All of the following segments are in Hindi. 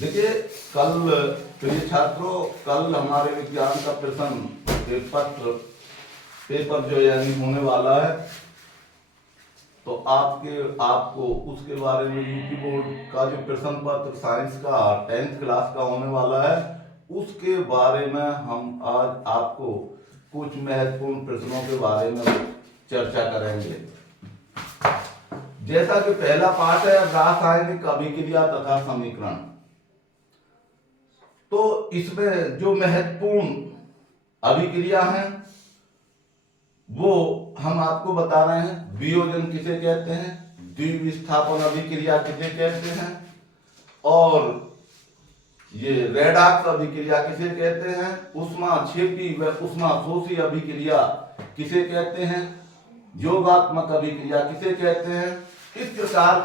देखिए, कल प्रिय छात्रों, कल हमारे विज्ञान का प्रश्न पेपर जो यानी होने वाला है, तो आपको उसके बारे में यूपी बोर्ड का जो प्रश्न पत्र साइंस का 10th क्लास का होने वाला है, उसके बारे में हम आज आपको कुछ महत्वपूर्ण प्रश्नों के बारे में चर्चा करेंगे। जैसा कि पहला पाठ है रासायनिक अभिक्रिया तथा समीकरण, तो इसमें जो महत्वपूर्ण अभिक्रिया है वो हम आपको बता रहे हैं। वियोजन किसे कहते हैं, द्विविस्थापन अभिक्रिया किसे कहते हैं, और ये रेडॉक्स अभिक्रिया किसे कहते हैं, ऊष्माक्षेपी व ऊष्माशोषी अभिक्रिया किसे कहते हैं, योगात्मक अभिक्रिया किसे कहते हैं। इस प्रकार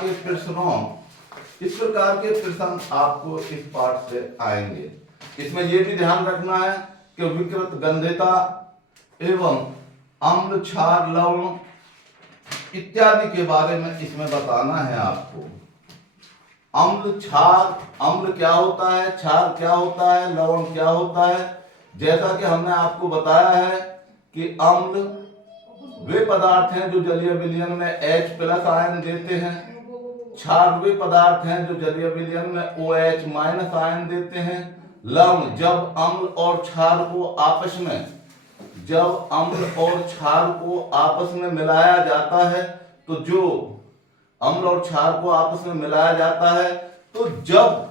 के प्रश्न आपको इस पाठ से आएंगे। इसमें यह भी ध्यान रखना है कि विकृत गंध्यता एवं अम्ल, क्षार, लवण इत्यादि के बारे में इसमें बताना है आपको। अम्ल, क्षार, अम्ल क्या होता है, क्षार क्या होता है, लवण क्या होता है। जैसा कि हमने आपको बताया है कि अम्ल वे पदार्थ हैं जो जलीय विलयन में H+ आयन देते हैं, क्षार वे पदार्थ हैं जो जलीय विलयन में OH- आयन देते हैं। लवण जब अम्ल और क्षार को आपस में मिलाया जाता है, तो जो अम्ल और क्षार को आपस में मिलाया जाता है, तो जब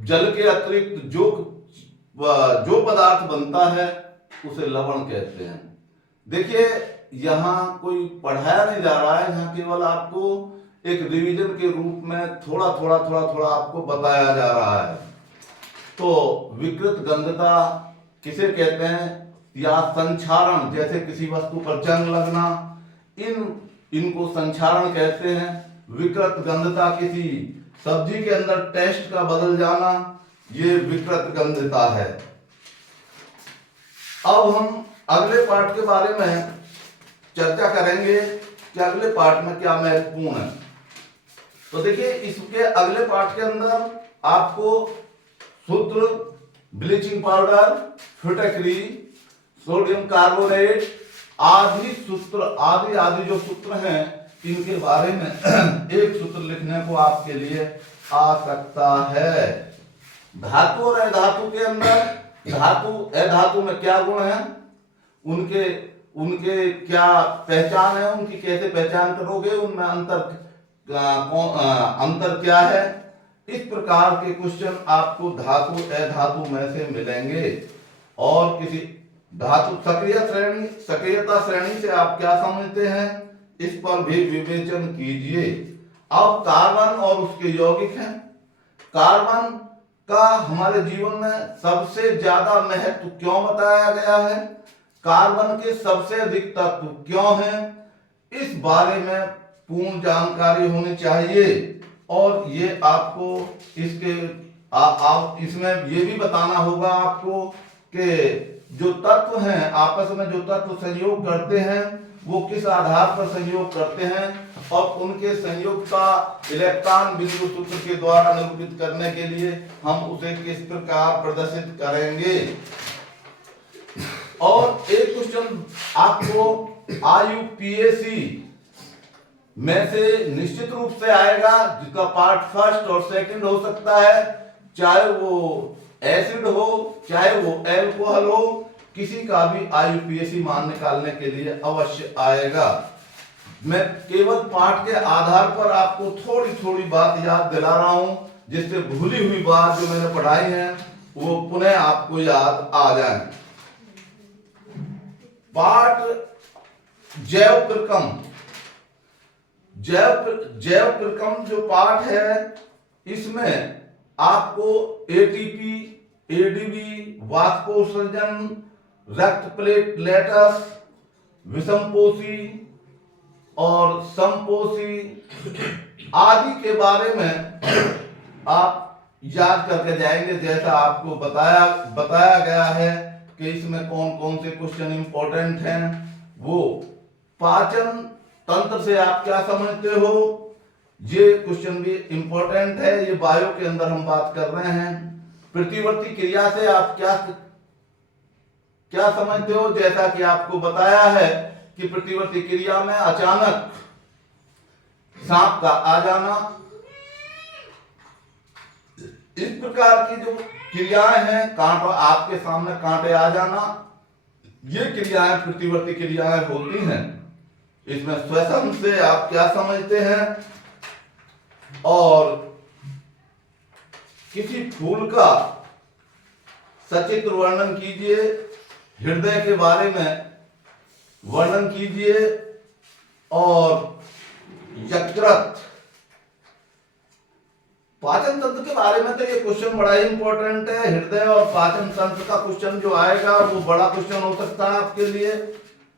जल के अतिरिक्त जो पदार्थ बनता है उसे लवण कहते हैं। देखिए, यहाँ कोई पढ़ाया नहीं जा रहा है, यहाँ केवल आपको एक रिवीजन के रूप में थोड़ा थोड़ा आपको बताया जा रहा है। तो विकृत गंध्यता किसे कहते हैं, या संक्षारण, जैसे किसी वस्तु पर जंग लगना, इनको संक्षारण कहते हैं। विकृत गंध्यता किसी सब्जी के अंदर टेस्ट का बदल जाना, ये विकृत गंध्यता है। अब हम अगले पाठ के बारे में चर्चा करेंगे कि अगले पाठ में क्या महत्वपूर्ण है। तो देखिए, इसके अगले पाठ के अंदर आपको सूत्र, ब्लीचिंग पाउडर, फिटकरी, सोडियम कार्बोनेट आदि जो सूत्र हैं, इनके बारे में एक सूत्र लिखने को आपके लिए आवश्यकता है। धातु और अधातु के अंदर अधातु में क्या गुण है, उनके क्या पहचान है, उनकी कैसे पहचान करोगे, उनमें अंतर क्या है। इस प्रकार के क्वेश्चन आपको धातु अधातु में से मिलेंगे। और किसी धातु सक्रियता श्रेणी से आप क्या समझते हैं, इस पर भी विवेचन कीजिए। अब कार्बन और उसके यौगिक हैं। कार्बन का हमारे जीवन में सबसे ज्यादा महत्व क्यों बताया गया है, कार्बन के सबसे अधिक तत्व क्यों हैं, इस बारे में पूर्ण जानकारी होनी चाहिए। और ये आपको इसमें ये भी बताना होगा आपको कि जो तत्व हैं, आपस में जो तत्व संयोग करते हैं, वो किस आधार पर संयोग करते हैं, और उनके संयोग का इलेक्ट्रॉन बिंदु सूत्र के द्वारा निरूपित करने के लिए हम उसे किस प्रकार प्रदर्शित करेंगे। और एक क्वेश्चन आपको IUPAC में से निश्चित रूप से आएगा, जिसका पार्ट फर्स्ट और सेकंड हो सकता है, चाहे वो एसिड हो चाहे वो एल्कोहल हो, किसी का भी IUPAC मान निकालने के लिए अवश्य आएगा। मैं केवल पाठ के आधार पर आपको थोड़ी बात याद दिला रहा हूं, जिससे भूली हुई बात जो मैंने पढ़ाई है वो पुनः आपको याद आ जाए। पाठ जैव प्रक्रम जो पाठ है, इसमें आपको ATP, ADP, वाष्पोत्सर्जन, रक्त प्लेटलेटस, विषमपोषी और समपोषी आदि के बारे में आप याद करके जाएंगे। जैसा आपको बताया गया है कि इसमें कौन कौन से क्वेश्चन इंपॉर्टेंट हैं। वो पाचन तंत्र से आप क्या समझते हो, ये क्वेश्चन भी इंपॉर्टेंट है, ये बायो के अंदर हम बात कर रहे हैं। प्रतिवर्ती क्रिया से आप क्या क्या समझते हो? जैसा कि आपको बताया है कि प्रतिवर्ती क्रिया में अचानक सांप का आ जाना, इस प्रकार की जो क्रियाएं हैं, कांटा आपके सामने कांटे आ जाना, ये क्रियाएं प्रतिवर्ती क्रियाएं होती हैं। इसमें श्वसन से आप क्या समझते हैं? और किसी फूल का सचित्र वर्णन कीजिए, हृदय के बारे में वर्णन कीजिए, और यकृत, पाचन तंत्र के बारे में तो ये क्वेश्चन बड़ा ही इंपॉर्टेंट है। हृदय और पाचन तंत्र का क्वेश्चन जो आएगा वो बड़ा क्वेश्चन हो सकता है आपके लिए।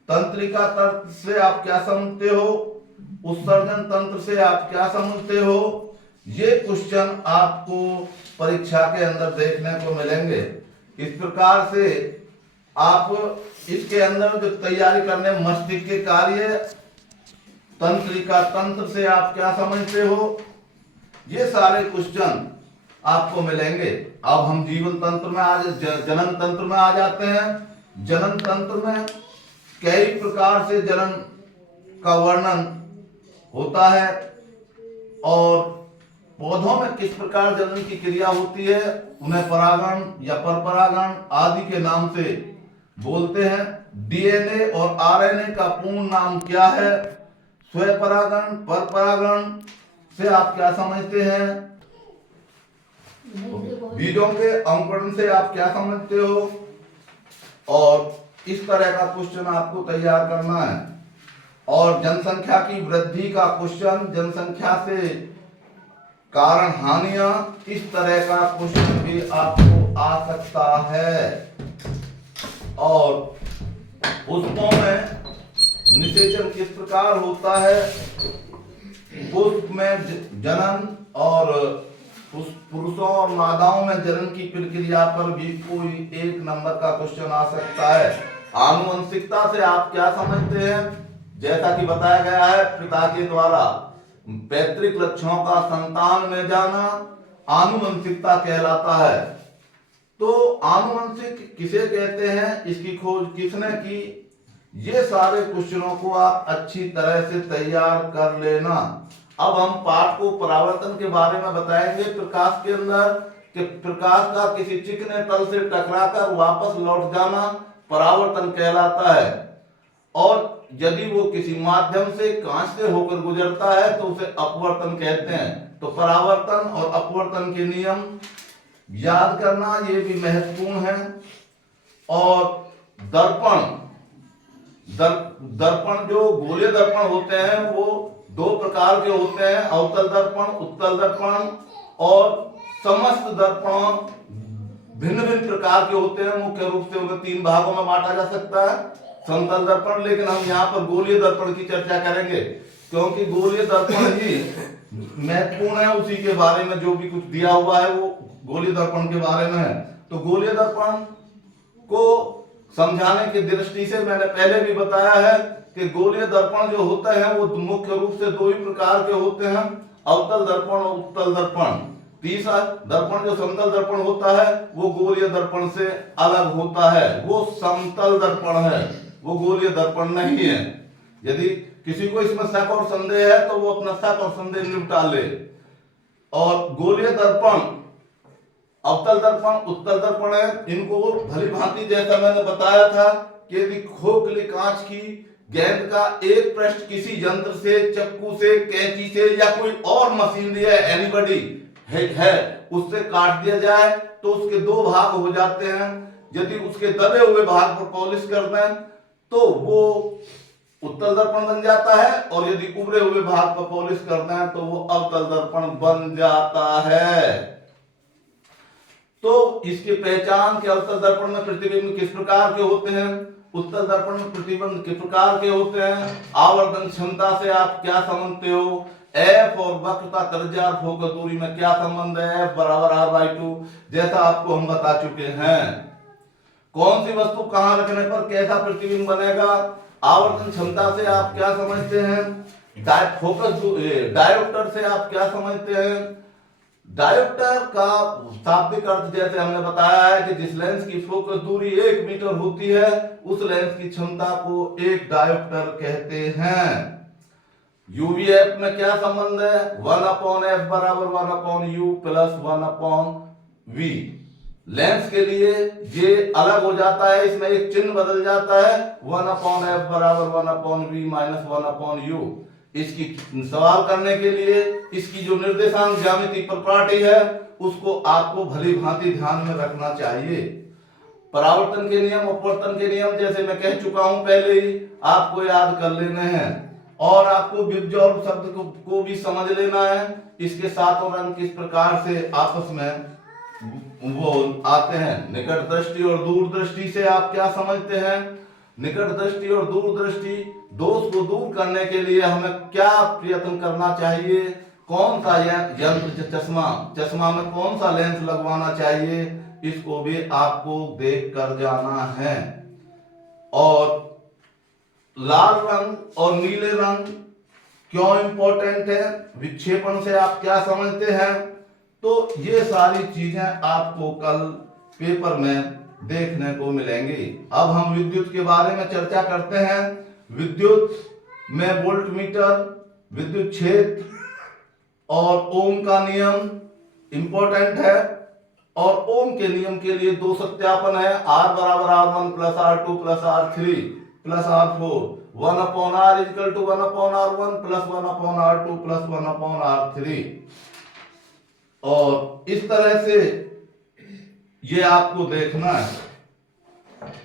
तंत्रिका तंत्र से आप क्या समझते हो? उत्सर्जन तंत्र से आप क्या समझते हो? ये क्वेश्चन आपको परीक्षा के अंदर देखने को मिलेंगे। इस प्रकार से आप इसके अंदर जो तैयारी करने, मस्तिष्क के कार्य, तंत्रिका तंत्र से आप क्या समझते हो, ये सारे क्वेश्चन आपको मिलेंगे। अब हम जीवन तंत्र में जनन तंत्र में आ जाते हैं। जनन तंत्र में कई प्रकार से जनन का वर्णन होता है, और पौधों में किस प्रकार जनन की क्रिया होती है, उन्हें परागण या परपरागण आदि के नाम से बोलते हैं। डीएनए और आरएनए का पूर्ण नाम क्या है? स्वपरागण, परपरागण से आप क्या समझते हैं? बीजों के अंकुरण से आप क्या समझते हो? और इस तरह का क्वेश्चन आपको तैयार करना है। और जनसंख्या की वृद्धि का क्वेश्चन, जनसंख्या से कारण हानियां, इस तरह का क्वेश्चन भी आपको आ सकता है। और पुष्पों में निषेचन किस प्रकार होता है? पुष्प में जनन और पुरुषों और मादाओं में जनन की प्रक्रिया पर भी कोई एक नंबर का क्वेश्चन आ सकता है। आनुवंशिकता से आप क्या समझते हैं? जैसा कि बताया गया है, पिता के द्वारा पैतृक लक्षणों का संतान में जाना आनुवंशिकता कहलाता है। तो आनुवंशिक किसे कहते हैं, इसकी खोज किसने की? ये सारे क्वेश्चनों को आप अच्छी तरह से तैयार कर लेना। अब हम पाठ को परावर्तन के बारे में बताएंगे प्रकाश के अंदर, कि प्रकाश का किसी चिकने तल से टकराकर वापस लौट जाना परावर्तन कहलाता है। और यदि वो किसी माध्यम से, कांच से होकर गुजरता है तो उसे अपवर्तन कहते हैं। तो परावर्तन और अपवर्तन के नियम याद करना ये भी महत्वपूर्ण है। और दर्पण, दर्पण जो गोलीय दर्पण होते हैं वो दो प्रकार के होते हैं, अवतल दर्पण, उत्तल दर्पण। और समस्त दर्पण भिन्न भिन्न प्रकार के होते हैं। मुख्य रूप से उन्हें तीन भागों में बांटा जा सकता है, समतल दर्पण, लेकिन हम यहाँ पर गोलीय दर्पण की चर्चा करेंगे, क्योंकि गोलीय दर्पण ही महत्वपूर्ण है। उसी के बारे में जो भी कुछ दिया हुआ है वो गोलीय दर्पण के बारे में है। तो गोलीय दर्पण को समझाने की दृष्टि से मैंने पहले भी बताया है कि गोलीय दर्पण जो होता है वो मुख्य रूप से दो ही प्रकार के होते हैं, अवतल दर्पण और उत्तल दर्पण। तीसरा दर्पण जो समतल दर्पण होता है वो गोलीय दर्पण से अलग होता है, वो समतल दर्पण है, वो गोलीय दर्पण नहीं है। यदि किसी को इसमें शक और संदेह है तो वो अपना शक और संदेह निपटा ले। और गोलीय दर्पण, अवतल दर्पण, उत्तल दर्पण है, इनको भली भांति जैसा मैंने बताया था कि यदि खोखली कांच की गेंद का एक पृष्ठ किसी यंत्र से, चक्कू से, कैंची से या कोई और मशीनरी है, एनीबॉडी है, उससे काट दिया जाए तो उसके दो भाग हो जाते हैं। यदि उसके दबे हुए भाग पर पॉलिश कर दें तो वो उत्तल दर्पण बन जाता है, और यदि उभरे हुए भाग पर पॉलिश कर दें तो वो अवतल दर्पण बन जाता है। तो इसकी पहचान के अवतल दर्पण में प्रतिबिंब किस प्रकार के होते हैं, उत्तल दर्पण में प्रतिबिंब किस प्रकार के होते हैं। आवर्धन क्षमता से आप क्या समझते हो? F और वक्रता त्रिज्या और फोकस दूरी में क्या संबंध है? F बराबर r/2, जैसा आपको हम बता चुके हैं। कौन सी वस्तु कहां रखने पर कैसा प्रतिबिंब बनेगा? आवर्धन क्षमता से आप क्या समझते हैं? फोकस डायोप्टर से आप क्या समझते हैं? डायोप्टर का शाब्दिक अर्थ जैसे हमने बताया है कि जिस लेंस की फोकस दूरी 1 मीटर होती है उस लेंस की क्षमता को एक डायोप्टर कहते हैं। यूवीएफ में क्या संबंध है? 1/f बराबर 1/u प्लस 1/v। लेंस के लिए ये अलग हो जाता है, इसमें एक चिन्ह बदल जाता है, 1/f बराबर 1/v माइनस 1/u। इसकी सवाल करने के लिए इसकी जो निर्देशांक ज्यामिति प्रॉपर्टी है उसको आपको भली भांति ध्यान में रखना चाहिए। परावर्तन के नियम, अपवर्तन के नियम जैसे मैं कह चुका हूं पहले ही, आपको याद कर लेने हैं और आपको विबजॉर्ब शब्द को भी समझ लेना है। इसके सातों रंग किस प्रकार से आपस में वो आते हैं। निकट दृष्टि और दूर दृष्टि से आप क्या समझते हैं? निकट दृष्टि और दूर दृष्टि दोष को दूर करने के लिए हमें क्या प्रयत्न करना चाहिए? कौन सा यंत्र, चश्मा में कौन सा लेंस लगवाना चाहिए, इसको भी आपको देख कर जाना है। और लाल रंग और नीले रंग क्यों इंपॉर्टेंट है, विक्षेपण से आप क्या समझते हैं? तो ये सारी चीजें आपको कल पेपर में देखने को मिलेंगी। अब हम विद्युत के बारे में चर्चा करते हैं। विद्युत में वोल्ट मीटर, विद्युत क्षेत्र और ओम का नियम इंपॉर्टेंट है। और ओम के नियम के लिए दो सत्यापन है, R बराबर R1 plus R2 plus R3 plus R4, 1/R equal to 1/R1 plus 1/R2 plus 1/R3। और इस तरह से ये आपको देखना है।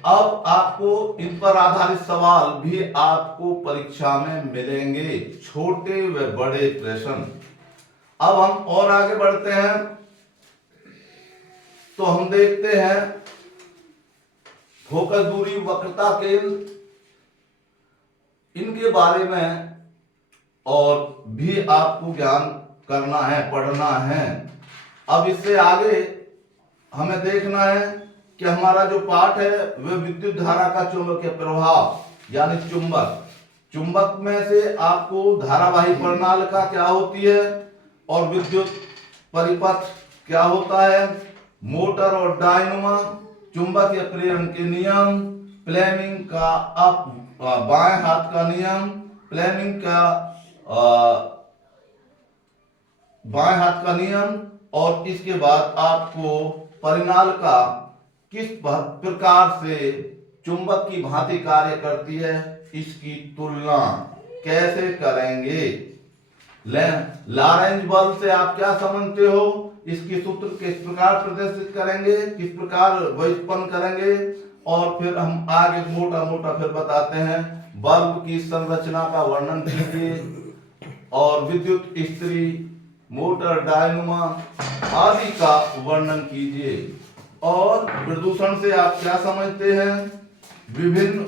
अब आपको इन पर आधारित सवाल भी आपको परीक्षा में मिलेंगे, छोटे व बड़े प्रश्न। अब हम और आगे बढ़ते हैं तो हम देखते हैं फोकस दूरी, वक्रता केंद्र, इनके बारे में और भी आपको ज्ञान करना है, पढ़ना है। अब इससे आगे हमें देखना है कि हमारा जो पाठ है वह विद्युत धारा का चुंबकीय प्रभाव यानी चुंबक। चुंबक में से आपको धारावाही प्रणालिका क्या होती है और विद्युत परिपथ क्या होता है, मोटर और डायनमो, चुंबकीय प्रेरण के नियम, फ्लेमिंग का बाएं हाथ का नियम, फ्लेमिंग का बाएं हाथ का नियम। और इसके बाद आपको परिनालिका किस प्रकार से चुंबक की भांति कार्य करती है इसकी तुलना कैसे करेंगे। लॉरेंज बल से आप क्या समझते हो, इसके सूत्र किस प्रकार प्रदर्शित करेंगे, किस प्रकार व्युत्पन्न करेंगे। और फिर हम आगे मोटा मोटा फिर बताते हैं बल्ब की संरचना का वर्णन कीजिए और विद्युत इस्त्री, मोटर, डायनमो आदि का वर्णन कीजिए। और प्रदूषण से आप क्या समझते हैं, विभिन्न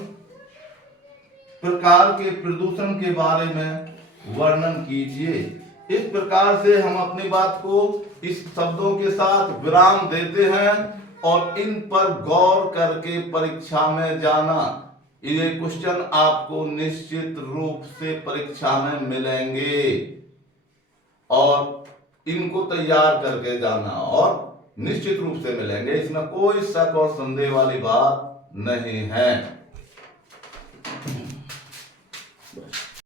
प्रकार के प्रदूषण के बारे में वर्णन कीजिए। इस प्रकार से हम अपनी बात को इस शब्दों के साथ विराम देते हैं और इन पर गौर करके परीक्षा में जाना। ये क्वेश्चन आपको निश्चित रूप से परीक्षा में मिलेंगे और इनको तैयार करके जाना और निश्चित रूप से मिलेंगे, इसमें कोई शक और संदेह वाली बात नहीं है।